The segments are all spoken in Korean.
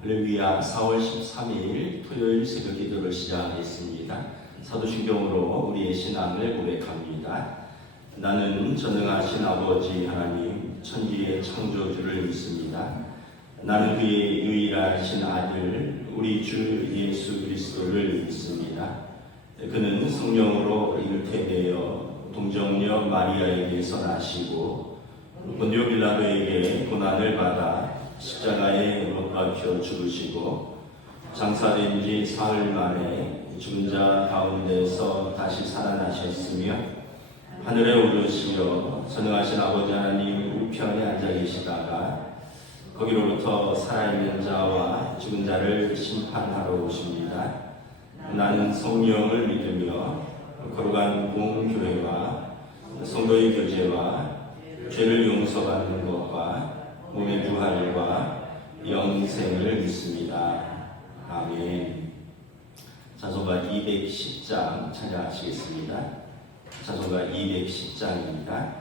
할렐루야. 4월 13일 토요일 새벽 기도를 시작하겠습니다. 사도신경으로 우리의 신앙을 고백합니다. 나는 전능하신 아버지 하나님 천지의 창조주를 믿습니다. 나는 그의 유일하신 아들 우리 주 예수 그리스도를 믿습니다. 그는 성령으로 잉태되어 동정녀 마리아에게서 나시고 본디오 빌라도에게 고난을 받아 십자가에 못 박혀 죽으시고 장사된 지 사흘 만에 죽은 자 가운데서 다시 살아나셨으며 하늘에 오르시어 전능하신 아버지 하나님 우편에 앉아 계시다가 거기로부터 살아있는 자와 죽은 자를 심판하러 오십니다. 나는 성령을 믿으며 거룩한 공교회와 성도의 교제와 죄를 용서받는 것과 몸의 부활과 영생을 믿습니다. 아멘. 찬송가 210장 찬양하시겠습니다. 찬송가 210장입니다.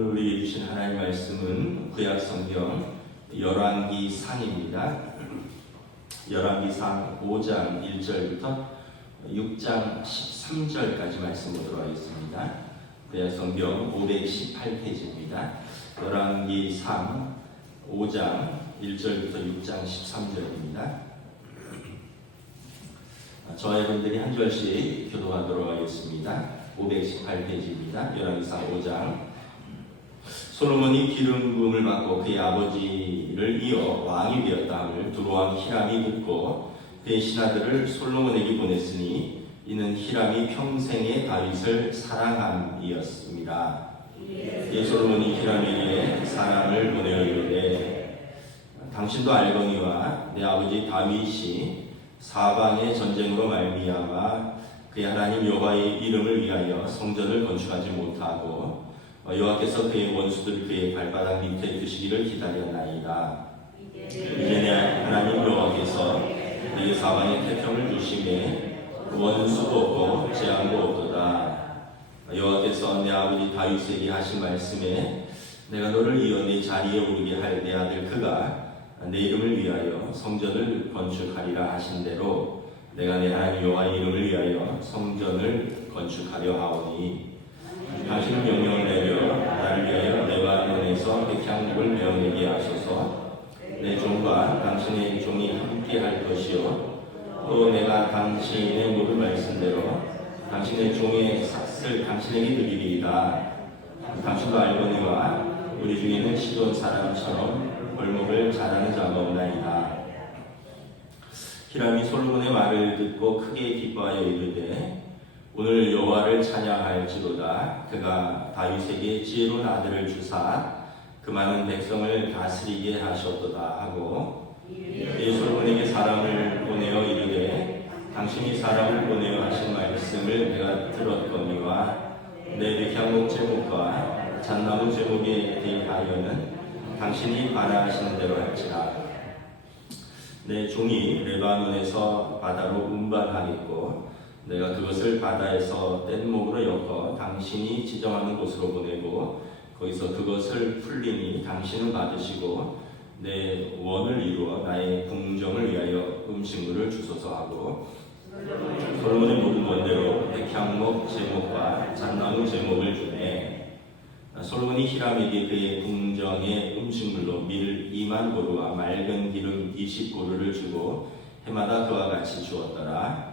오늘 우리에게 주신 하나님의 말씀은 구약성경 열왕기상입니다. 열왕기상 5장 1절부터 6장 13절까지 말씀 보도록 하겠습니다. 구약성경 518페이지입니다. 열왕기상 5장 1절부터 6장 13절입니다. 저와 여러분들이 한 절씩 교도하도록 하겠습니다. 518페이지입니다. 열왕기상 5장. 솔로몬이 기름 부음을 받고 그의 아버지를 이어 왕이 되었다함을 두로왕 히람이 듣고 그의 신하들을 솔로몬에게 보냈으니 이는 히람이 평생에 다윗을 사랑함이었습니다. 이 솔로몬이 히람에게 사람을 보내어 이르되 당신도 알거니와 내 아버지 다윗이 사방의 전쟁으로 말미암아 그의 하나님 여호와의 이름을 위하여 성전을 건축하지 못하고 여호와께서 그의 원수들을 그의 발바닥 밑에 두시기를 기다렸나이다. 이제 내 하나님 여호와께서 그의 사방에 태평을 주심에 원수도 없고 재앙도 없도다. 여호와께서 내 아버지 다윗에게 하신 말씀에 내가 너를 이어 내 자리에 오르게 할 내 아들 그가 내 이름을 위하여 성전을 건축하리라 하신 대로 내가 내 하나님 여호와의 이름을 위하여 성전을 건축하려 하오니 당신은 명령을 내려 나를 위하여 레바논에서 백향목을 베어내게 하소서. 내 종과 당신의 종이 함께 할 것이요 또 내가 당신의 모든 말씀대로 당신의 종의 삭슬 당신에게 드리리이다. 당신도 알거니와 우리 중에는 시돈 사람처럼 벌목을 잘하는 자가 없나이다. 히람이 솔로몬의 말을 듣고 크게 기뻐하여 이르되 오늘 여호와를 찬양할지로다. 그가 다윗에게 지혜로운 아들을 주사 그 많은 백성을 다스리게 하셨도다 하고 이 솔로몬에게 사람을 보내어 이르되 당신이 사람을 보내어 하신 말씀을 내가 들었거니와 내 백향목 제목과 잣나무 제목에 대하여는 당신이 말하시는 대로 할지라. 내 종이 레바논에서 바다로 운반하겠고 내가 그것을 바다에서 뗏목으로 엮어 당신이 지정하는 곳으로 보내고 거기서 그것을 풀리니 당신은 받으시고 내 원을 이루어 나의 궁정을 위하여 음식물을 주소서 하고 솔로몬의 모든 원대로 백향목 제목과 잣나무 제목을 주네. 솔로몬이 히람에게 그의 궁정의 음식물로 밀 2만 고루와 맑은 기름 20고루를 주고 해마다 그와 같이 주었더라.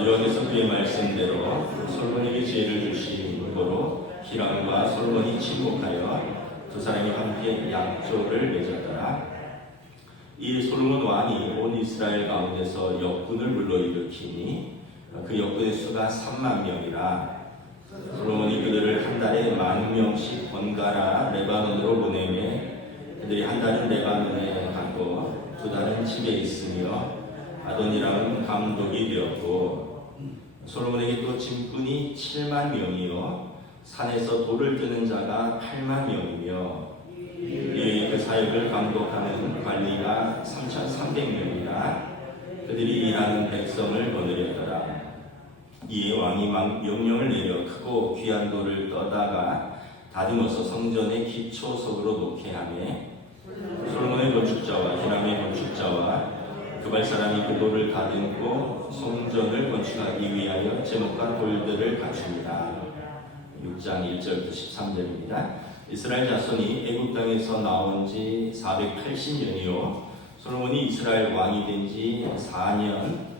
여호와께서 그의 말씀대로 솔로몬에게 지혜를 주심으로 히람과 솔로몬이 친목하여 두 사람이 함께 약조를 맺었더라. 이 솔로몬 왕이 온 이스라엘 가운데서 역군을 불러일으키니 그 역군의 수가 3만 명이라. 솔로몬이 그들을 한 달에 10,000명씩 번갈아 레바논으로 보내매 그들이 한 달은 레바논에 갔고 두 달은 집에 있으며 아도니람은 감독이 되었고 솔로몬에게 또 짐꾼이 7만 명이요 산에서 돌을 뜨는 자가 8만 명이며 그 사역을 감독하는 관리가 3,300명이라. 그들이 일하는 백성을 거느렸더라. 이에 왕이 명령을 내려 크고 귀한 돌을 떠다가 다듬어서 성전의 기초석으로 놓게 하며 솔로몬의 건축자와 히람의 건축자와 그발 사람이 그 돌을 다듬고 성전을 건축하기 위하여 제목과 돌들을 갖춥니다. 6장 1절부터 13절입니다. 이스라엘 자손이 애굽 땅에서 나온 지 480년이요 솔로몬이 이스라엘 왕이 된 지 4년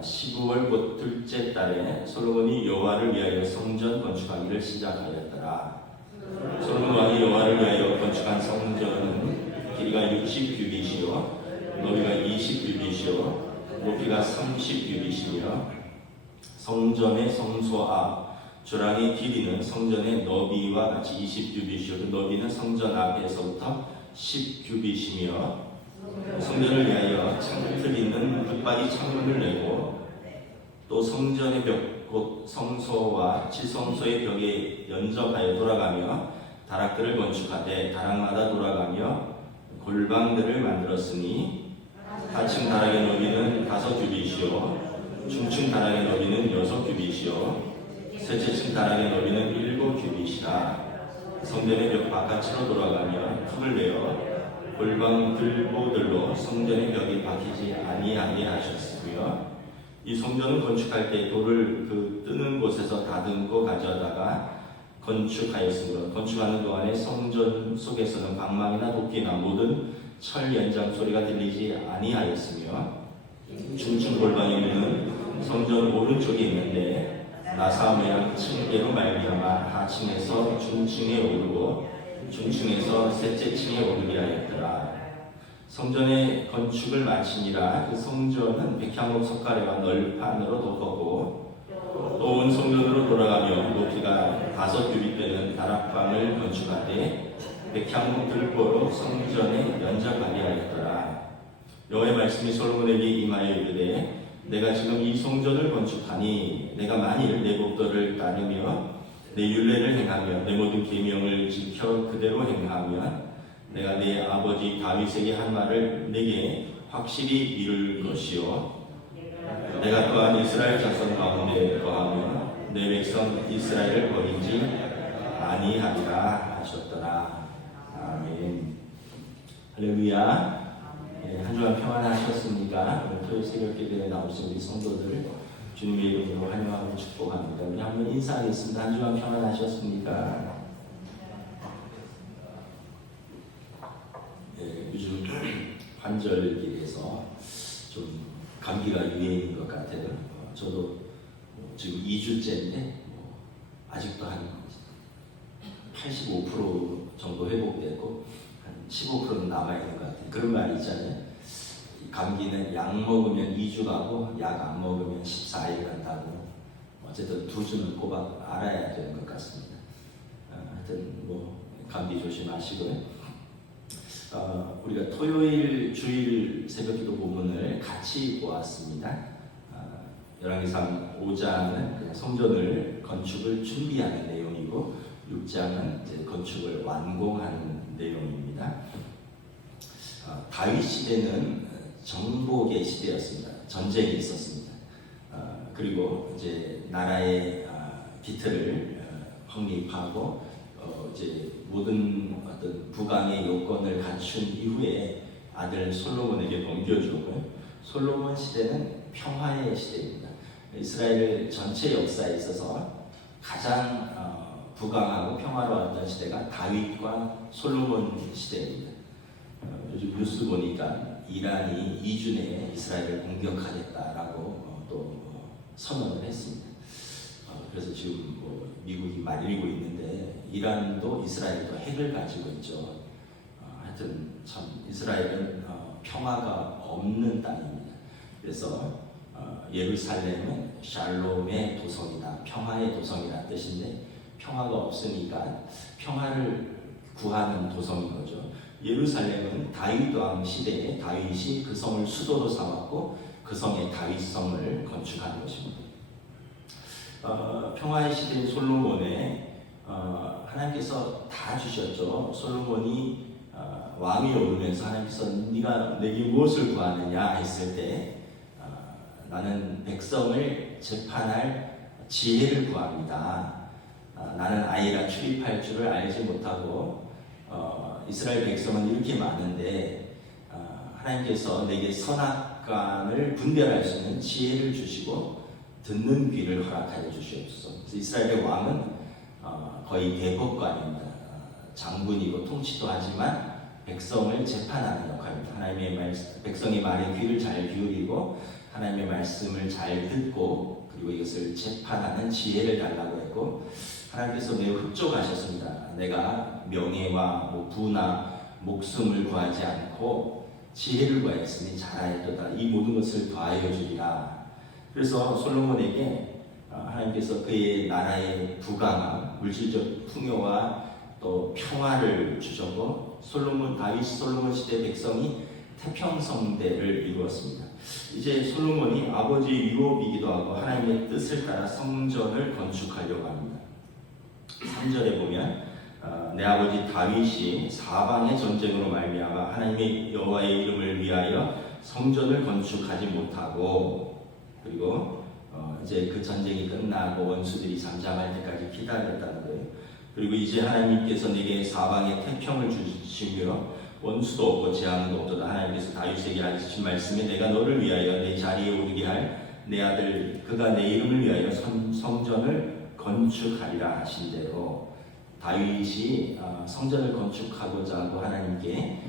12월 곧 둘째 달에 솔로몬이 여호와를 위하여 성전 건축하기를 시작하였더라. 솔로몬 왕이 여호와를 위하여 건축한 성전은 길이가 60규빗이요 너비가 20규빗이요 높이가 30규빗이며 성전의 성소 앞 주랑의 길이는 성전의 너비와 같이 20규빗이요 그 너비는 성전 앞에서부터 10규빗이며 성전을 위하여 창틀 있는 붙박이 창문을 내고 또 성전의 벽 곧 성소와 지성소의 벽에 연접하여 돌아가며 다락들을 건축하되 다락마다 돌아가며 골방들을 만들었으니 하층 다락의 너비는 5규빗이요 중층 다락의 너비는 6규빗이요 셋째층 다락의 너비는 7규빗이라. 성전의 벽 바깥으로 돌아가며 턱을 내어 골방 들보들로 성전의 벽에 박히지 아니하게 하셨으며 이 성전을 건축할 때 돌을 그 뜨는 곳에서 다듬고 가져다가 건축하였으므로 건축하는 동안에 성전 속에서는 방망이나 도끼나 모든 철 연장 소리가 들리지 아니하였으며 중층 골방에는 성전 오른쪽에 있는데 나사 모양 층계로 말미암아 하층에서 중층에 오르고 중층에서 셋째 층에 오르게 하였더라. 성전의 건축을 마치니라. 그 성전은 백향목 석가래와 널판으로 덮었고 또 온 성전으로 돌아가며 높이가 5규빗 되는 다락방을 건축하되 백향목 들보로 성전에 연장하게 하였더라. 여호와의 말씀이 솔로몬에게 임하여 이르되 내가 지금 이 성전을 건축하니 내가 만일 내 법도를 따르며 내 율례를 행하며 내 모든 계명을 지켜 그대로 행하면 내가 내 아버지 다윗에게 한 말을 내게 확실히 이룰 것이요 내가 또한 이스라엘 자손 가운데 거하며 내 백성 이스라엘을 버리지 아니하리라 하셨더라. 아멘. 할렐루야. 네, 한 주간 평안하셨습니까? 오늘 토요일 새벽 예배에 나오신 우리 성도들 주님의 이름으로 환영하고 축복합니다. 우리 한번 인사하겠습니다. 한 주간 평안하셨습니까? 네, 요즘 환절기에서 좀 감기가 유행인 것 같아요. 저도 지금 2주째인데 아직도 한 85% 정도 회복되고 한 15%는 남아있는 것 같아요. 그런 말이 있잖아요. 감기는 약 먹으면 2주 가고 약 안 먹으면 14일 간다고. 어쨌든 2주는 꼬박 알아야 되는 것 같습니다. 하여튼 감기 조심하시고요. 우리가 토요일 주일 새벽기도 본문을 같이 보았습니다. 열왕기상 5장은 그냥 성전을 건축을 준비하는 내용이고 6장은 이제 건축을 완공하는 내용입니다. 다윗 시대는 정복의 시대였습니다. 전쟁이 있었습니다. 그리고 이제 나라의 기틀을 확립하고 이제 모든 어떤 부강의 요건을 갖춘 이후에 아들 솔로몬에게 넘겨주고요. 솔로몬 시대는 평화의 시대입니다. 이스라엘 전체 역사에 있어서 가장 부강하고 평화로웠던 시대가 다윗과 솔로몬 시대입니다. 요즘 뉴스 보니까 이란이 2주 내에 이스라엘을 공격하겠다라고 또 선언을 했습니다. 그래서 지금 미국이 말리고 있는데 이란도 이스라엘도 핵을 가지고 있죠. 하여튼 참 이스라엘은 평화가 없는 땅입니다. 그래서 예루살렘은 샬롬의 도성이다, 평화의 도성이라는 뜻인데 평화가 없으니까 평화를 구하는 도성인 거죠. 예루살렘은 다윗 왕 시대에 다윗이 그 성을 수도로 삼았고 그 성에 다윗성을 건축한 것입니다. 평화의 시대인 솔로몬에 하나님께서 다 주셨죠. 솔로몬이 왕이 오르면서 하나님께서 네가 내게 무엇을 구하느냐 했을 때 나는 백성을 재판할 지혜를 구합니다. 나는 아이가 출입할 줄을 알지 못하고 이스라엘 백성은 이렇게 많은데 하나님께서 내게 선악간을 분별할 수 있는 지혜를 주시고 듣는 귀를 허락하여 주시옵소서. 그래서 이스라엘의 왕은 거의 대법관입니다. 장군이고 통치도 하지만 백성을 재판하는 역할입니다. 하나님의 말씀, 백성의 말에 귀를 잘 기울이고 하나님의 말씀을 잘 듣고 그리고 이것을 재판하는 지혜를 달라고 했고 하나님께서 매우 흡족하셨습니다. 내가 명예와 부나 목숨을 구하지 않고 지혜를 구하였으니 잘하였도다. 이 모든 것을 더하여 주리라. 그래서 솔로몬에게 하나님께서 그의 나라의 부강함, 물질적 풍요와 또 평화를 주셨고 다윗 솔로몬 시대 백성이 태평성대를 이루었습니다. 이제 솔로몬이 아버지의 유업이기도 하고 하나님의 뜻을 따라 성전을 건축하려고 합니다. 3절에 보면 내 아버지 다윗이 사방의 전쟁으로 말미암아 하나님의 여호와의 이름을 위하여 성전을 건축하지 못하고 그리고 이제 그 전쟁이 끝나고 원수들이 잠잠할 때까지 기다렸다는 거예요. 그리고 이제 하나님께서 내게 사방에 태평을 주시며 원수도 없고 재앙도 없도다. 하나님께서 다윗에게 하신 말씀에 내가 너를 위하여 내 자리에 오르게 할 내 아들 그가 내 이름을 위하여 성전을 건축하리라 하신 대로 다윗이 성전을 건축하고자 하고 하나님께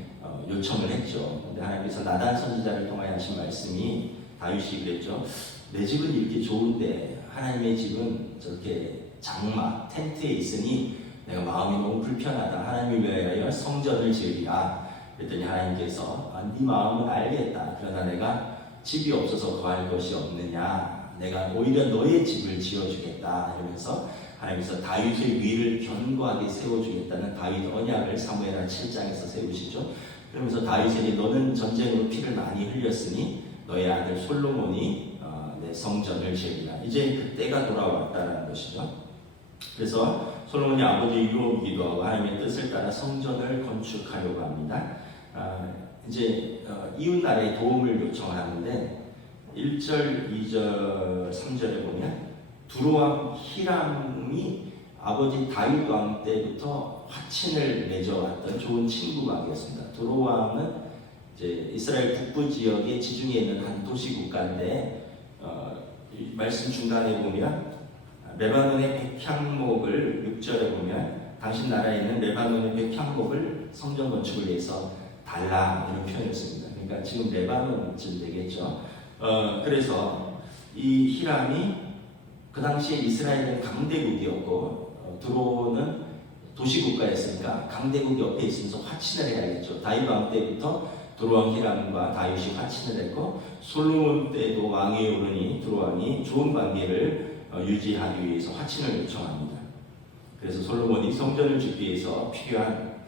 요청을 했죠. 근데 하나님께서 나단 선지자를 통하여 하신 말씀이 다윗이 그랬죠. 내 집은 이렇게 좋은데 하나님의 집은 저렇게 장막 텐트에 있으니 내가 마음이 너무 불편하다. 하나님을 위하여 성전을 지으리라. 그랬더니 하나님께서 네 마음은 알겠다. 그러나 내가 집이 없어서 거할 것이 없느냐. 내가 오히려 너의 집을 지어주겠다. 이러면서 하나님께서 다윗의 위를 견고하게 세워주겠다는 다윗 언약을 사무엘하 7장에서 세우시죠. 그러면서 다윗에게 너는 전쟁으로 피를 많이 흘렸으니 너의 아들 솔로몬이 내 성전을 지으리라. 이제 그때가 돌아왔다는 것이죠. 그래서 솔로몬이 아버지의 유업이기도 하고 하나님의 뜻을 따라 성전을 건축하려고 합니다. 이제 이웃 나라의 도움을 요청하는데 1절, 2절, 3절에 보면 두로왕 히람이 아버지 다윗 왕 때부터 화친을 맺어왔던 좋은 친구 왕이었습니다. 두로 왕은 이제 이스라엘 북부 지역의 지중해 있는 한 도시 국가인데 이 말씀 중간에 보면 레바논의 백향목을 6절에 보면 당신 나라에 있는 레바논의 백향목을 성전 건축을 위해서 달라 이런 표현을 씁니다. 그러니까 지금 레바논쯤 되겠죠. 그래서 이 히람이 그 당시에 이스라엘은 강대국이었고 두로는 도시국가였으니까 강대국 옆에 있으면서 화친을 해야겠죠. 다윗 왕 때부터 두로 왕 히람과 다윗이 화친을 했고 솔로몬 때도 왕위에 오르니 두로 왕이 좋은 관계를 유지하기 위해서 화친을 요청합니다. 그래서 솔로몬이 성전을 짓기 위해서 필요한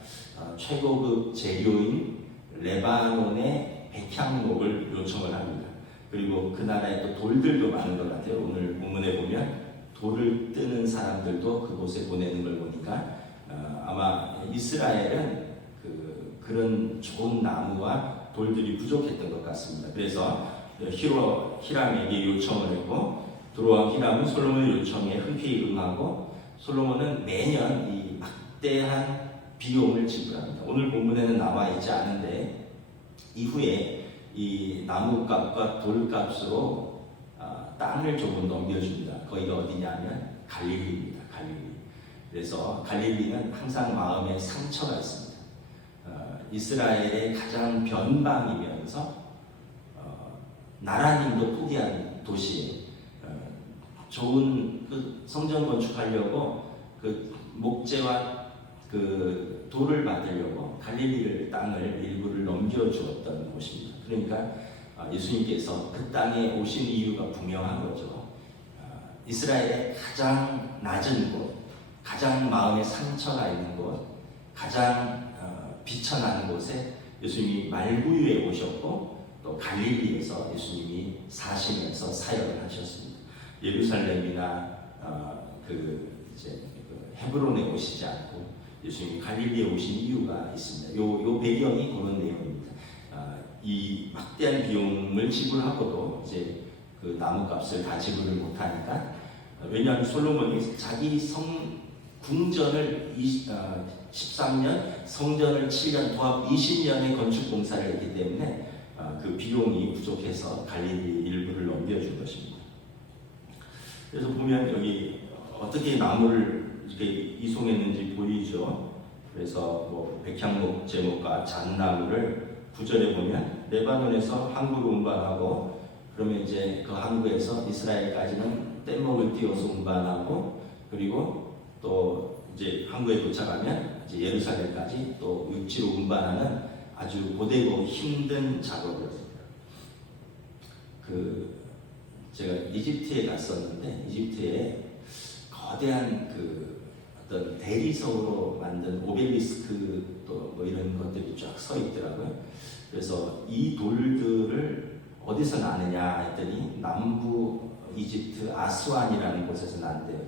최고급 재료인 레바논의 백향목을 요청을 합니다. 그리고 그 나라에 또 돌들도 많은 것 같아요. 오늘 본문에 보면 돌을 뜨는 사람들도 그곳에 보내는 걸 보니까 아마 이스라엘은 그런 좋은 나무와 돌들이 부족했던 것 같습니다. 그래서 히람에게 요청을 했고 두로 왕 히람은 솔로몬의 요청에 흔쾌히 응하고 솔로몬은 매년 이 막대한 비용을 지불합니다. 오늘 본문에는 나와 있지 않은데 이후에 이 나무값과 돌값으로 땅을 조금 넘겨줍니다. 거기가 어디냐면 갈릴리입니다. 갈릴리. 그래서 갈릴리는 항상 마음에 상처가 있습니다. 이스라엘의 가장 변방이면서 나라님도 포기한 도시에 좋은 그 성전 건축하려고 그 목재와 그 돌을 받으려고 갈릴리 땅을 일부를 넘겨주었던 곳입니다. 그러니까 예수님께서 그 땅에 오신 이유가 분명한 거죠. 이스라엘의 가장 낮은 곳, 가장 마음에 상처가 있는 곳, 가장 비천한 곳에 예수님이 말구유에 오셨고 또 갈릴리에서 예수님이 사시면서 사역을 하셨습니다. 예루살렘이나 헤브론에 오시지 않고 예수님이 갈릴리에 오신 이유가 있습니다. 요 배경이 그런 내용입니다. 이 막대한 비용을 지불하고도 이제 그 나무값을 다 지불을 못하니까 왜냐하면 솔로몬이 자기 궁전을 13년, 성전을 7년, 도합 20년의 건축 공사를 했기 때문에 그 비용이 부족해서 갈릴리 일부를 넘겨준 것입니다. 그래서 보면 여기 어떻게 나무를 이렇게 이송했는지 보이죠. 그래서 뭐 백향목 제목과 잣나무를 9절에 보면 레바논에서 항구로 운반하고 그러면 이제 그 항구에서 이스라엘까지는 뗏목을 띄워서 운반하고 그리고 또 이제 항구에 도착하면 이제 예루살렘까지 또 육지로 운반하는 아주 고되고 힘든 작업이었습니다. 제가 이집트에 갔었는데 이집트에 거대한 어떤 대리석으로 만든 오벨리스크 또 뭐 이런 것들이 쫙 서 있더라고요. 그래서 이 돌들을 어디서 나느냐 했더니 남부 이집트 아스완이라는 곳에서 난대요.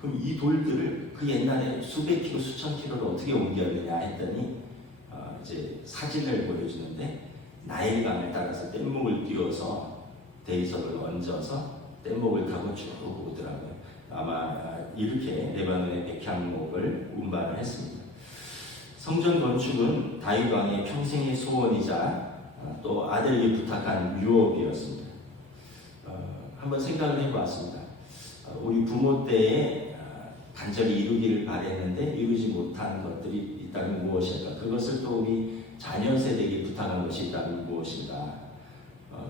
그럼 이 돌들을 그 옛날에 수백 킬로 수천 킬로를 어떻게 옮겼느냐 했더니 이제 사진을 보여주는데 나일강을 따라서 뗏목을 띄워서 대리석을 얹어서 뗏목을 타고 쭉 오더라고요. 아마 이렇게 레바논의 백향목을 운반을 했습니다. 성전 건축은 다윗 왕의 평생의 소원이자 또 아들에게 부탁한 유업이었습니다. 한번 생각을 해보았습니다. 우리 부모 때에 간절히 이루기를 바랬는데 이루지 못한 것들이 있다면 무엇일까? 그것을 또 우리 자녀 세대에게 부탁한 것이 있다면 무엇인가?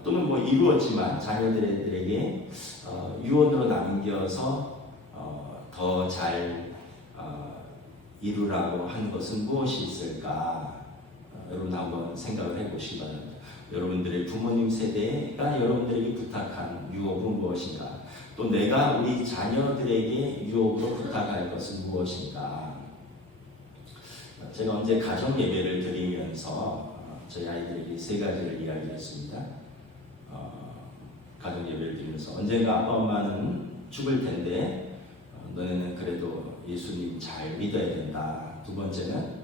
또는 뭐 이루었지만 자녀들에게 유언으로 남겨서 더 잘 이루라고 한 것은 무엇이 있을까? 여러분 한번 생각을 해보시기 바랍니다. 여러분들의 부모님 세대가 여러분들에게 부탁한 유업은 무엇인가? 또 내가 우리 자녀들에게 유업으로 부탁할 것은 무엇인가? 제가 언제 가정 예배를 드리면서 저희 아이들에게 세 가지를 이야기했습니다. 가정 예배를 드리면서 언젠가 아빠 엄마는 죽을 텐데 너네는 그래도 예수님 잘 믿어야 된다. 두 번째는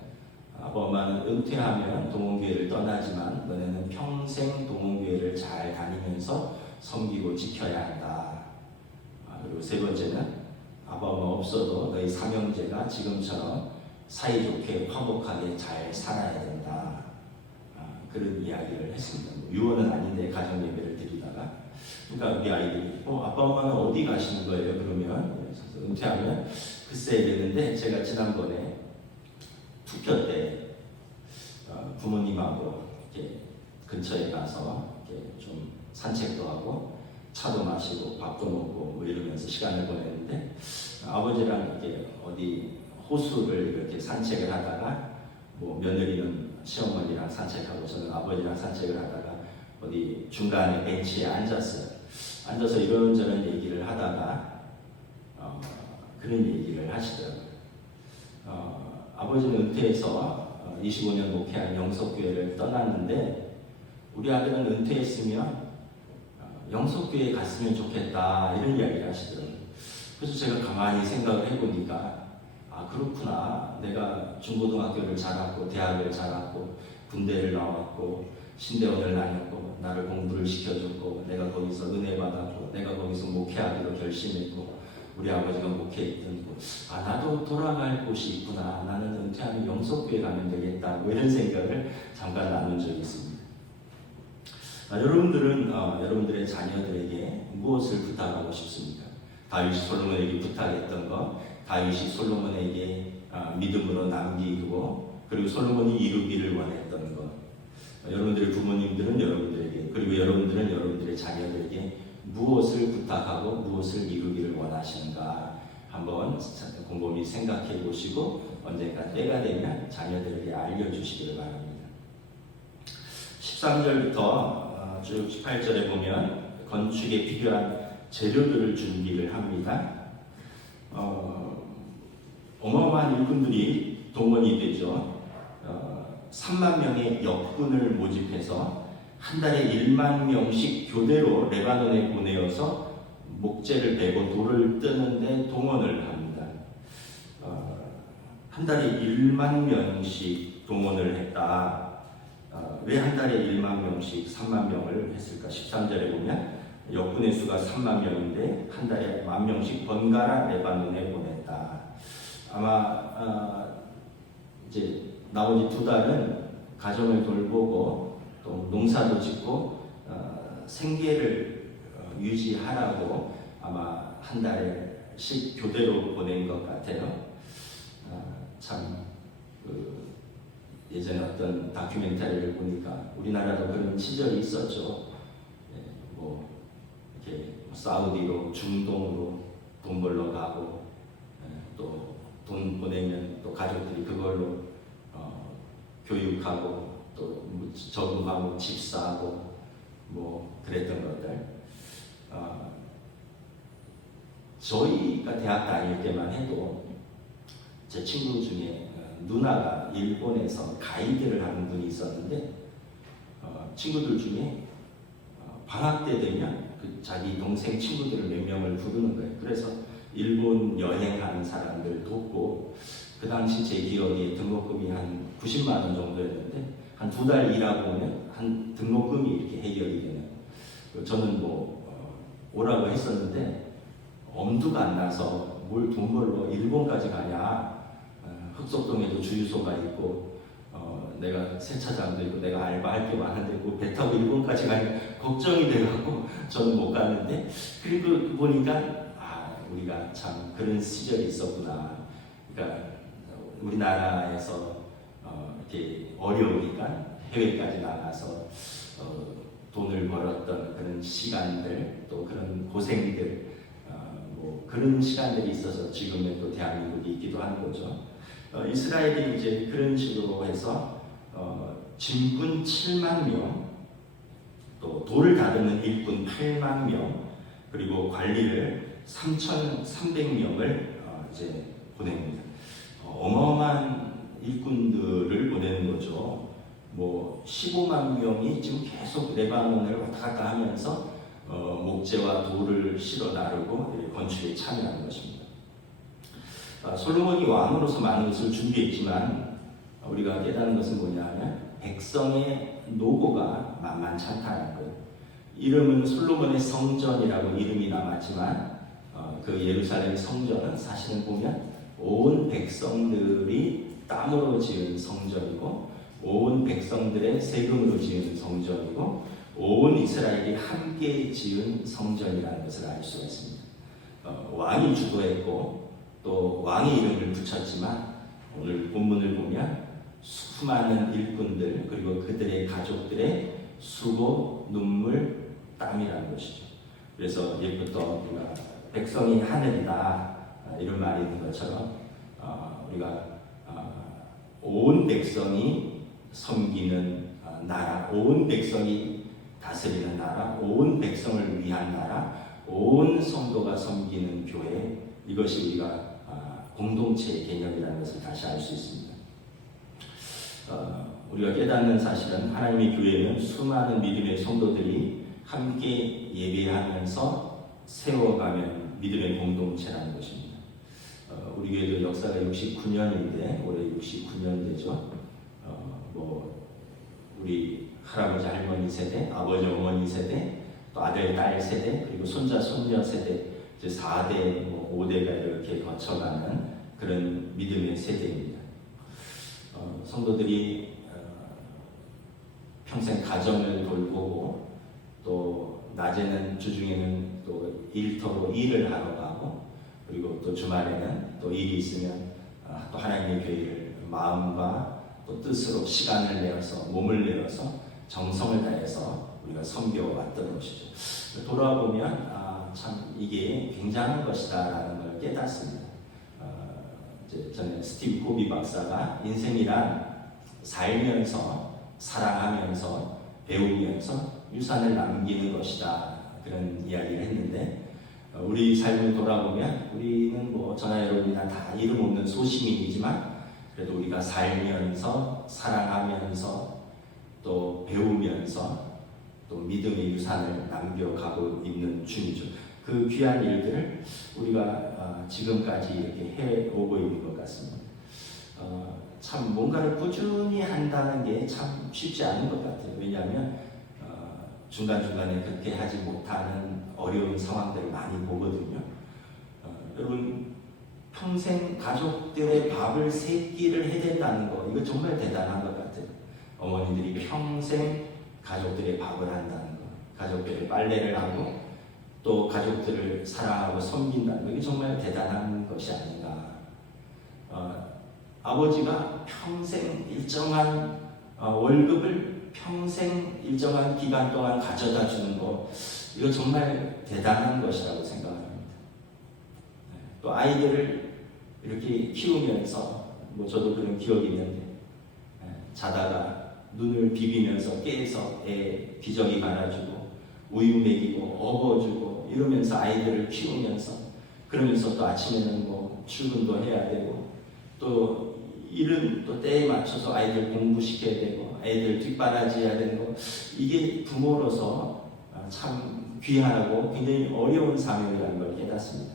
아빠 엄마는 은퇴하면 동원교회를 떠나지만 너네는 평생 동원교회를 잘 다니면서 섬기고 지켜야 한다. 그리고 세 번째는 아빠 엄마 없어도 너희 삼형제가 지금처럼 사이좋게 화목하게 잘 살아야 된다. 그런 이야기를 했습니다. 유언은 아닌데 가정 예배를 드리다가, 그러니까 우리 아이들이 아빠 엄마는 어디 가시는 거예요? 그러면 그래서 은퇴하면 글쎄 이랬는데, 제가 지난번에 투표 때 부모님하고 이렇게 근처에 가서 이렇게 좀 산책도 하고 차도 마시고 밥도 먹고 뭐 이러면서 시간을 보냈는데, 아버지랑 이렇게 어디 호수를 이렇게 산책을 하다가, 뭐 며느리는 시어머니랑 산책하고 저는 아버지랑 산책을 하다가 어디 중간에 벤치에 앉았어요. 앉아서 이런저런 얘기를 하다가 그런 얘기를 하시더라고요. 아버지는 은퇴해서 25년 목회한 영석교회를 떠났는데, 우리 아들은 은퇴했으면 영석교회에 갔으면 좋겠다, 이런 이야기를 하시더라고요. 그래서 제가 가만히 생각을 해보니까, 그렇구나. 내가 중고등학교를 잘하고 대학을 잘하고 군대를 나왔고 신대원을 다녔고 나를 공부를 시켜줬고 내가 거기서 은혜 받았고 내가 거기서 목회하기로 결심했고 우리 아버지가 목회했던 곳, 나도 돌아갈 곳이 있구나. 나는 은퇴하면 영석교회 가면 되겠다. 뭐 이런 생각을 잠깐 나눈 적이 있습니다. 여러분들은 여러분들의 자녀들에게 무엇을 부탁하고 싶습니까? 다윗이 솔로몬에게 부탁했던 것, 다윗이 솔로몬에게 믿음으로 남기고 그리고 솔로몬이 이루기를 원했던 것, 여러분들의 부모님들은 여러분들에게, 그리고 여러분들은 여러분들의 자녀들에게 무엇을 부탁하고 무엇을 이루기를 원하시는가 한번 곰곰이 생각해 보시고 언젠가 때가 되면 자녀들에게 알려주시기를 바랍니다. 13절부터 쭉 18절에 보면 건축에 필요한 재료들을 준비를 합니다. 어마어마한 일꾼들이 동원이 되죠. 3만 명의 역군을 모집해서 한 달에 1만 명씩 교대로 레바논에 보내어서 목재를 베고 돌을 뜨는데 동원을 합니다. 한 달에 1만 명씩 동원을 했다. 왜 한 달에 1만 명씩 3만 명을 했을까? 13절에 보면 역군의 수가 3만 명인데 한 달에 1만 명씩 번갈아 레바논에 보냈다. 아마 이제 나머지 2달은 가정을 돌보고 또 농사도 짓고 생계를 유지하라고 아마 한 달씩 교대로 보낸 것 같아요. 예전에 어떤 다큐멘터리를 보니까 우리나라도 그런 시절이 있었죠. 뭐 이렇게 사우디로 중동으로 돈 벌러 가고 또 돈 보내면 또 가족들이 그걸로 교육하고 또 적응하고 집 사고 뭐 그랬던 것들. 저희가 대학 다닐 때만 해도 제 친구 중에 누나가 일본에서 가이드를 하는 분이 있었는데 친구들 중에 방학 때 되면 자기 동생 친구들을 몇 명을 부르는 거예요. 그래서 일본 여행하는 사람들 돕고, 그 당시 제 기억에 등록금이 한 90만 원 정도였는데 한 2달 일하고 오면 한 등록금이 이렇게 해결이 되는. 저는 오라고 했었는데 엄두가 안 나서 뭘 돈 벌러 일본까지 가냐. 흑석동에도 주유소가 있고 내가 세차장도 있고 내가 알바할 게 많은데 배 타고 일본까지 가니 걱정이 돼갖고 저는 못 갔는데, 그리고 보니까 우리가 참 그런 시절이 있었구나. 그러니까 우리나라에서 이렇게 어려우니까 해외까지 나가서 돈을 벌었던 그런 시간들, 또 그런 고생들, 뭐 그런 시간들이 있어서 지금의 또 대한민국이 있기도 하는 거죠. 이스라엘이 이제 그런 식으로 해서 진군 7만 명, 또 돌을 다듬는 일꾼 8만 명, 그리고 관리를 3,300명을 이제 보냅니다. 어마어마한 일꾼들을 보내는 거죠. 뭐 15만 명이 지금 계속 레바논을 왔다 갔다 하면서 목재와 돌을 실어 나르고 건축에 참여하는 것입니다. 솔로몬이 왕으로서 많은 것을 준비했지만 우리가 깨닫는 것은 뭐냐면 백성의 노고가 만만치 않다는 거예요. 이름은 솔로몬의 성전이라고 이름이 남았지만 그 예루살렘 성전은 사실은 보면 온 백성들이 땀으로 지은 성전이고 온 백성들의 세금으로 지은 성전이고 온 이스라엘이 함께 지은 성전이라는 것을 알 수가 있습니다. 왕이 주도했고 또 왕의 이름을 붙였지만 오늘 본문을 보면 수많은 일꾼들 그리고 그들의 가족들의 수고, 눈물, 땀이라는 것이죠. 그래서 옛부터 우리가 백성이 하늘이다 이런 말이 있는 것처럼 우리가 온 백성이 섬기는 나라, 온 백성이 다스리는 나라, 온 백성을 위한 나라, 온 성도가 섬기는 교회, 이것이 우리가 공동체의 개념이라는 것을 다시 알 수 있습니다. 우리가 깨닫는 사실은 하나님의 교회는 수많은 믿음의 성도들이 함께 예배하면서 세워가면 믿음의 공동체라는 것입니다. 우리 교회도 역사가 69년인데 올해 69년 되죠. 우리 할아버지 할머니 세대, 아버지 어머니 세대, 또 아들 딸 세대, 그리고 손자 손녀 세대, 이제 4대, 5대가 이렇게 거쳐가는 그런 믿음의 세대입니다. 성도들이 평생 가정을 돌보고 또 낮에는 주중에는 또 일터로 일을 하러 가고 그리고 또 주말에는 또 일이 있으면 또 하나님의 교회를 마음과 또 뜻으로 시간을 내어서 몸을 내어서 정성을 다해서 우리가 섬겨왔던 것이죠. 돌아보면 참 이게 굉장한 것이다라는 걸 깨닫습니다. 전에 스티브 코비 박사가 인생이란 살면서 사랑하면서 배우면서 유산을 남기는 것이다 그런 이야기를 했는데 우리 삶을 돌아보면 우리는 저나 여러분이나 다 이름 없는 소시민이지만 그래도 우리가 살면서 사랑하면서 또 배우면서 또 믿음의 유산을 남겨가고 있는 중이죠. 그 귀한 일들을 우리가 지금까지 이렇게 해오고 있는 것 같습니다. 참 뭔가를 꾸준히 한다는 게 참 쉽지 않은 것 같아요. 왜냐하면 중간중간에 그렇게 하지 못하는 어려운 상황들을 많이 보거든요. 여러분 평생 가족들의 밥을 3끼를 해댄다는 거 이거 정말 대단한 것 같아요. 어머니들이 평생 가족들의 밥을 한다는 거, 가족들의 빨래를 하고 또 가족들을 사랑하고 섬긴다는 거 이게 정말 대단한 것이 아닌가. 아버지가 평생 일정한 월급을 평생 일정한 기간 동안 가져다 주는 거 이거 정말 대단한 것이라고 생각합니다. 또 아이들을 이렇게 키우면서 저도 그런 기억이 있는데 자다가 눈을 비비면서 깨서 애 기저귀 갈아주고 우유 먹이고 업어주고 이러면서 아이들을 키우면서 그러면서 또 아침에는 출근도 해야 되고 또 일은 또 때에 맞춰서 아이들 공부시켜야 되고 애들 뒷바라지해야 되는 거 이게 부모로서 참 귀하고 굉장히 어려운 사명이라는 걸 깨닫습니다.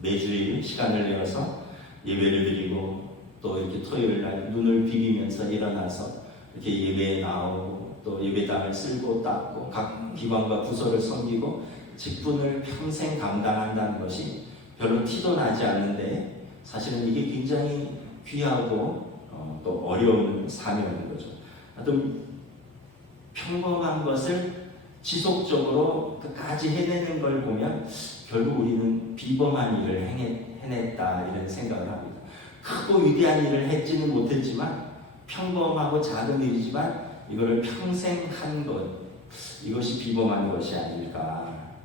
매주일 시간을 내어서 예배를 드리고 또 이렇게 토요일 날 눈을 비비면서 일어나서 이렇게 예배에 나오고 또 예배당을 쓸고 닦고 각 기관과 부서를 섬기고 직분을 평생 감당한다는 것이 별로 티도 나지 않는데 사실은 이게 굉장히 귀하고 또 어려운 사명인 거죠. 하여튼 평범한 것을 지속적으로 끝까지 해내는 걸 보면 결국 우리는 비범한 일을 해냈다 이런 생각을 합니다. 크고 위대한 일을 했지는 못했지만 평범하고 작은 일이지만 이거를 평생 한 것 이것이 비범한 것이 아닐까.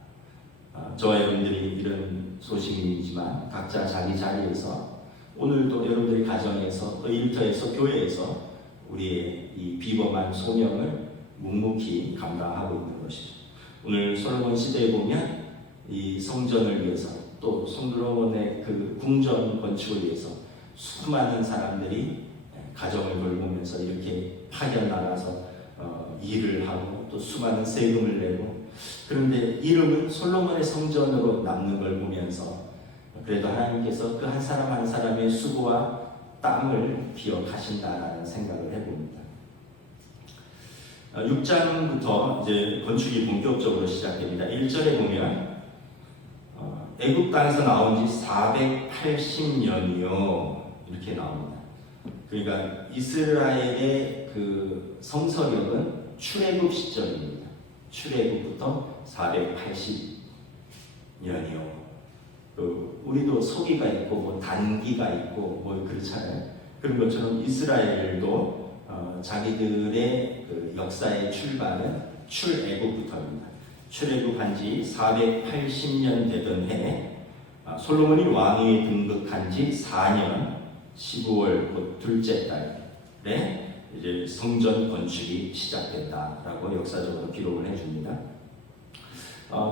저와 여러분들이 이런 소식이지만 각자 자기 자리에서 오늘도 여러분들이 가정에서 또 일터에서 교회에서 우리의 이 비범한 소명을 묵묵히 감당하고 있는 것이죠. 오늘 솔로몬 시대에 보면 이 성전을 위해서 또 솔로몬의 그 궁전 건축을 위해서 수많은 사람들이 가정을 돌보면서 이렇게 파견 나가서 일을 하고 또 수많은 세금을 내고 그런데 이름은 솔로몬의 성전으로 남는 걸 보면서 그래도 하나님께서 그 한 사람 한 사람의 수고와 땀을 기억하신다라는 생각을 해봅니다. 6장부터 이제 건축이 본격적으로 시작됩니다. 1절에 보면 애굽 땅에서 나온 지 480년이요 이렇게 나옵니다. 그러니까 이스라엘의 그 성서력은 출애굽 시점입니다. 출애굽부터 480년이요. 우리도 서기가 있고 뭐 단기가 있고 뭐 그렇잖아요. 그런 것처럼 이스라엘도 자기들의 그 역사의 출발은 출애굽부터입니다. 출애굽한 지 480년 되던 해에 솔로몬이 왕위에 등극한 지 4년 15월 곧 둘째 달에 이제 성전 건축이 시작된다라고 역사적으로 기록을 해줍니다.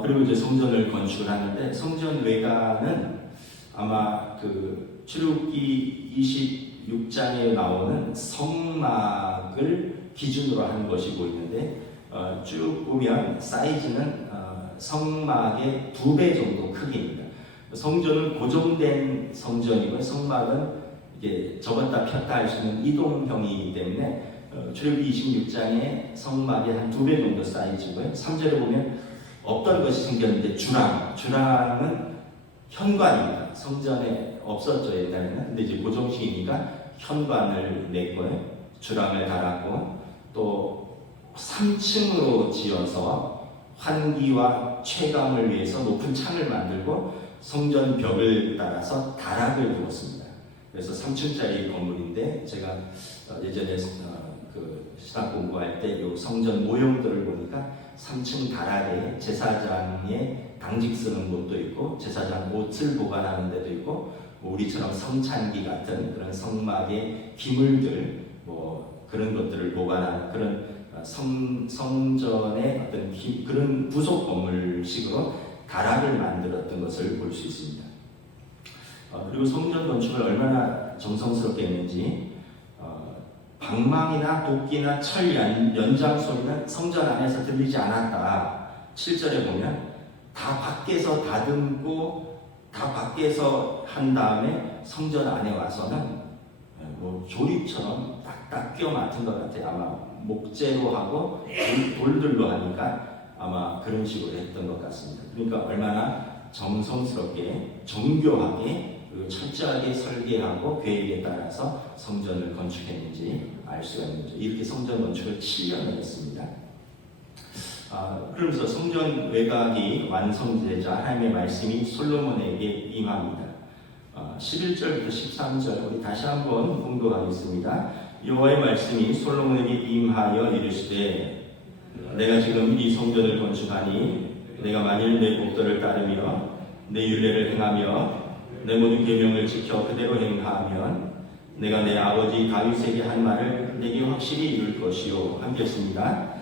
그리고 이제 성전을 건축을 하는데 성전 외관은 아마 그 출애굽기 26장에 나오는 성막을 기준으로 한 것이 보이는데 쭉 보면 사이즈는 성막의 2배 정도 크기입니다. 성전은 고정된 성전이고 성막은 이게 접었다 폈다 할 수 있는 이동형이기 때문에 출애굽기 26장의 성막의 한 2배 정도 사이즈고요. 3절에 보면 없던 것이 생겼는데 주랑은 현관입니다. 성전에 없었죠 옛날에는. 근데 이제 고정식이니까 현관을 냈고요. 주랑을 달았고 또 3층으로 지어서 환기와 채광을 위해서 높은 창을 만들고 성전 벽을 따라서 다락을 두었습니다. 그래서 3층짜리 건물인데 제가 예전에 그 신학 공부할 때 이 성전 모형들을 보니까 3층 다락에 제사장의 당직 쓰는 곳도 있고 제사장 옷을 보관하는 데도 있고 뭐 우리처럼 성찬기 같은 그런 성막의 기물들 뭐 그런 것들을 보관하는 그런 성전의 어떤 그런 부속 건물식으로 다락을 만들었던 것을 볼 수 있습니다. 그리고 성전 건축을 얼마나 정성스럽게 했는지 방망이나 도끼나 철 연장 소리는 성전 안에서 들리지 않았다. 7절에 보면 다 밖에서 다듬고 다 밖에서 한 다음에 성전 안에 와서는 뭐 조립처럼 딱딱 끼워 맞춘 것 같아요. 아마 목재로 하고 돌들로 하니까 아마 그런 식으로 했던 것 같습니다. 그러니까 얼마나 정성스럽게 정교하게 그리고 철저하게 설계하고 계획에 따라서 성전을 건축했는지 알 수가 있는 거죠. 이렇게 성전 건축을 7년을 했습니다. 그러면서 성전 외곽이 완성되자 하나님의 말씀이 솔로몬에게 임합니다. 11절부터 13절 우리 다시 한번 공독하겠습니다. 여호와의 말씀이 솔로몬에게 임하여 이르시되 내가 지금 이 성전을 건축하니 내가 만일 내 법도를 따르며 내 율례를 행하며 내 모든 계명을 지켜 그대로 행하면 내가 내 아버지 다윗에게 한 말을 내게 확실히 이룰 것이요. 함께 했습니다.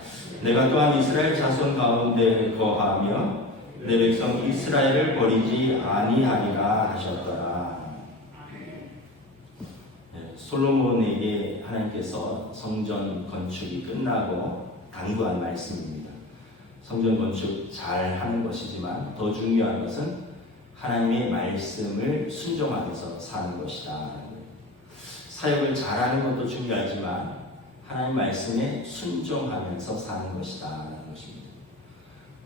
내가 또한 이스라엘 자손 가운데 거하며 내 백성 이스라엘을 버리지 아니하리라 하셨더라. 솔로몬에게 하나님께서 성전 건축이 끝나고 당부한 말씀입니다. 성전 건축 잘 하는 것이지만 더 중요한 것은 하나님의 말씀을 순종하면서 사는 것이다. 사역을 잘하는 것도 중요하지만 하나님 말씀에 순종하면서 사는 것이다. 라는 것입니다.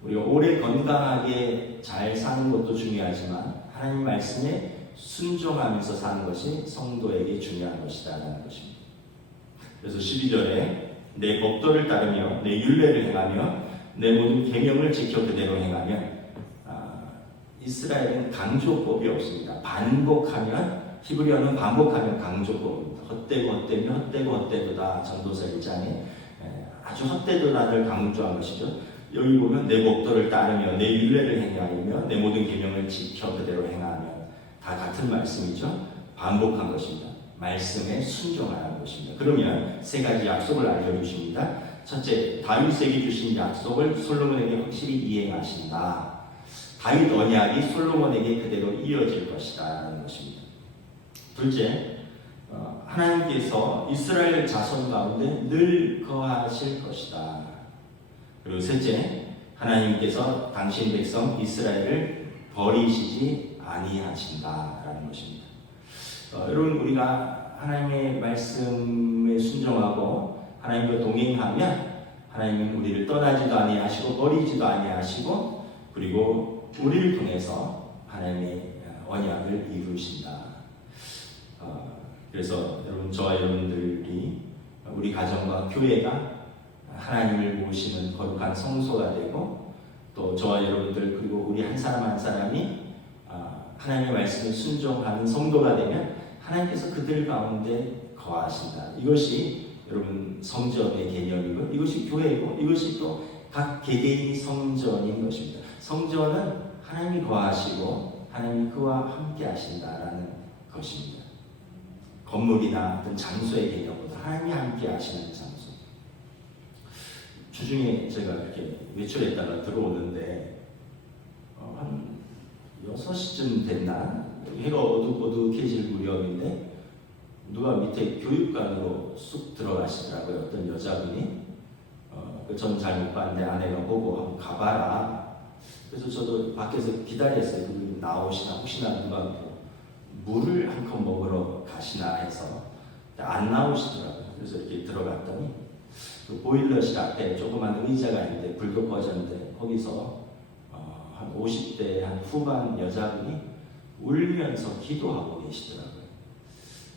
우리가 오래 건강하게 잘 사는 것도 중요하지만 하나님 말씀에 순종하면서 사는 것이 성도에게 중요한 것이다. 라는 것입니다. 그래서 12절에 내 법도를 따르며 내 율례를 행하며 내 모든 계명을 지켜 그대로 행하면 이스라엘은 강조법이 없습니다. 반복하면 히브리어는 반복하면 강조법입니다. 헛되고 헛되며 헛되고 헛되도다. 전도서 1장에 아주 헛되도다를 강조한 것이죠. 여기 보면 내 법도를 따르며 내 율례를 행하며 내 모든 계명을 지켜 그대로 행하면 다 같은 말씀이죠. 반복한 것입니다. 말씀에 순종하는 것입니다. 그러면 세 가지 약속을 알려주십니다. 첫째, 다윗에게 주신 약속을 솔로몬에게 확실히 이행하신다. 다윗 언약이 솔로몬에게 그대로 이어질 것이다 라는 것입니다. 둘째, 하나님께서 이스라엘 자손 가운데 늘 거하실 것이다. 그리고 셋째, 하나님께서 당신 백성 이스라엘을 버리시지 아니하신다 라는 것입니다. 여러분, 우리가 하나님의 말씀에 순종하고 하나님과 동행하면 하나님은 우리를 떠나지도 아니하시고 버리지도 아니하시고 그리고 우리를 통해서 하나님의 언약을 이루신다. 그래서 여러분, 저와 여러분들이 우리 가정과 교회가 하나님을 모시는 거룩한 성소가 되고, 또 저와 여러분들 그리고 우리 한 사람 한 사람이 하나님의 말씀을 순종하는 성도가 되면 하나님께서 그들 가운데 거하신다. 이것이 여러분 성전의 개념이고, 이것이 교회이고, 이것이 또 각 개개인이 성전인 것입니다. 성전은 하나님이 거하시고 하나님이 그와 함께 하신다라는 것입니다. 건물이나 어떤 장소의 개념보다 하나님이 함께 하시는 장소. 주중에 제가 이렇게 외출했다가 들어오는데 한 6시쯤 됐나? 해가 어둑어둑해질 무렵인데 누가 밑에 교육관으로 쑥 들어가시더라고요. 어떤 여자분이. 전 잘 못 봤는데 아내가 보고 한번 가봐라. 그래서 저도 밖에서 기다렸어요. 그분이 나오시나 혹시나 누가 뭐 물을 한 컵 먹으러 가시나 해서 안 나오시더라고요. 그래서 이렇게 들어갔더니 그 보일러실 앞에 조그만 의자가 있는데 불도 꺼졌는데 거기서 한 50대 한 후반 여자분이 울면서 기도하고 계시더라고요.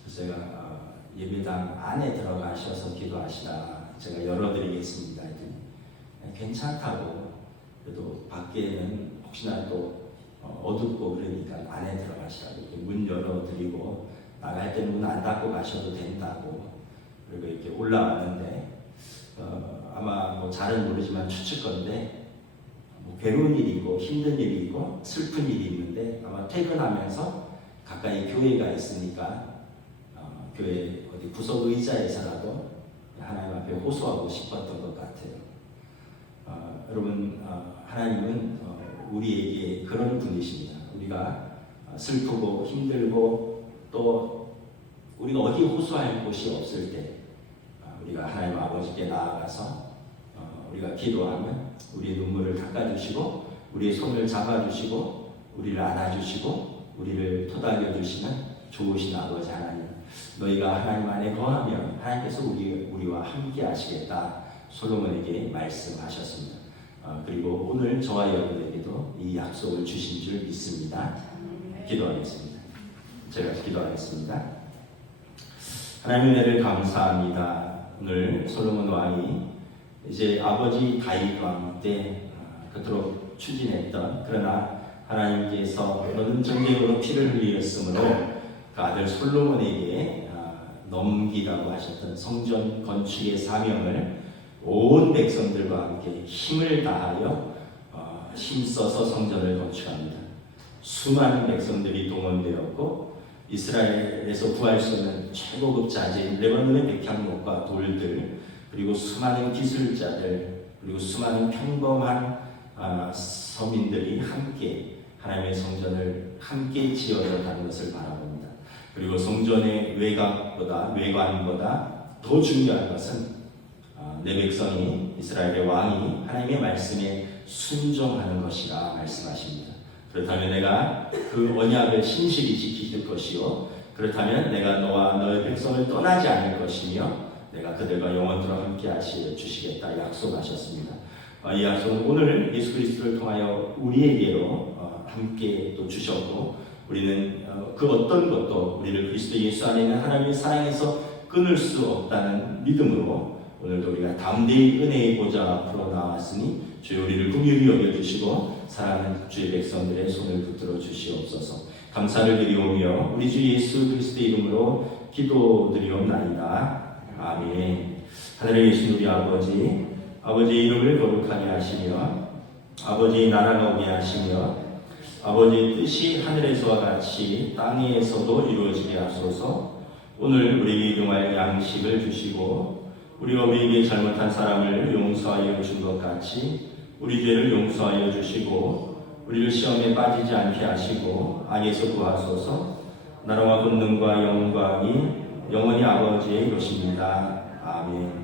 그래서 제가 예배당 안에 들어가셔서 기도하시라, 제가 열어드리겠습니다 했더니 괜찮다고, 그래도 밖에는 혹시나 또 어둡고 그러니까 안에 들어가시라고 이렇게 문 열어드리고 나갈 때는 문 안 닫고 가셔도 된다고. 그리고 이렇게 올라왔는데 아마 뭐 잘은 모르지만 추측건데 뭐 괴로운 일이 있고 힘든 일이 있고 슬픈 일이 있는데 아마 퇴근하면서 가까이 교회가 있으니까 교회 어디 구석 의자에서라도 하나님 앞에 호소하고 싶었던 것 같아요. 여러분, 하나님은 우리에게 그런 분이십니다. 우리가 슬프고 힘들고 또 우리가 어디 호소할 곳이 없을 때 우리가 하나님 아버지께 나아가서 우리가 기도하면 우리의 눈물을 닦아주시고 우리의 손을 잡아주시고 우리를 안아주시고 우리를 토닥여주시는 좋으신 아버지 하나님, 너희가 하나님 안에 거하면 하나님께서 우리와 함께 하시겠다 솔로몬에게 말씀하셨습니다. 그리고 오늘 저와 여러분에게도 이 약속을 주신 줄 믿습니다. 기도하겠습니다. 제가 기도하겠습니다. 하나님의 은혜를 감사합니다. 오늘 솔로몬 왕이 이제 아버지 다윗 왕 때 그토록 추진했던, 그러나 하나님께서 너는 전쟁으로 피를 흘리었으므로 그 아들 솔로몬에게 넘기라고 하셨던 성전 건축의 사명을 온 백성들과 함께 힘을 다하여 힘써서 성전을 건축합니다. 수많은 백성들이 동원되었고 이스라엘에서 구할 수 없는 최고급 자재인 레바논의 백향목과 돌들, 그리고 수많은 기술자들, 그리고 수많은 평범한 서민들이 함께 하나님의 성전을 함께 지어가는 것을 바라봅니다. 그리고 성전의 외관보다 더 중요한 것은 내 백성이, 이스라엘의 왕이 하나님의 말씀에 순종하는 것이라 말씀하십니다. 그렇다면 내가 그 언약을 신실히 지킬 것이요, 그렇다면 내가 너와 너의 백성을 떠나지 않을 것이며 내가 그들과 영원토록 함께 하시어 주시겠다 약속하셨습니다. 이 약속은 오늘 예수 그리스도를 통하여 우리에게로 함께 또 주셨고, 우리는 그 어떤 것도 우리를 그리스도 예수 안에 있는 하나님의 사랑에서 끊을 수 없다는 믿음으로 오늘도 우리가 담대히 은혜의 보좌 앞으로 나왔으니 주여 우리를 긍휼히 여겨주시고 사랑하는 주의 백성들의 손을 붙들어 주시옵소서. 감사를 드리오며 우리 주 예수 그리스도의 이름으로 기도드리옵나이다. 아멘. 하늘에 계신 우리 아버지, 아버지의 이름을 거룩하게 하시며 아버지의 나라가 오게 하시며 아버지의 뜻이 하늘에서와 같이 땅에서도 이루어지게 하소서. 오늘 우리에게 일용할 양식을 주시고 우리가 우리에게 잘못한 사람을 용서하여 준 것 같이 우리 죄를 용서하여 주시고 우리를 시험에 빠지지 않게 하시고 악에서 구하소서. 나라와 권능과 영광이 영원히 아버지의 것입니다. 아멘.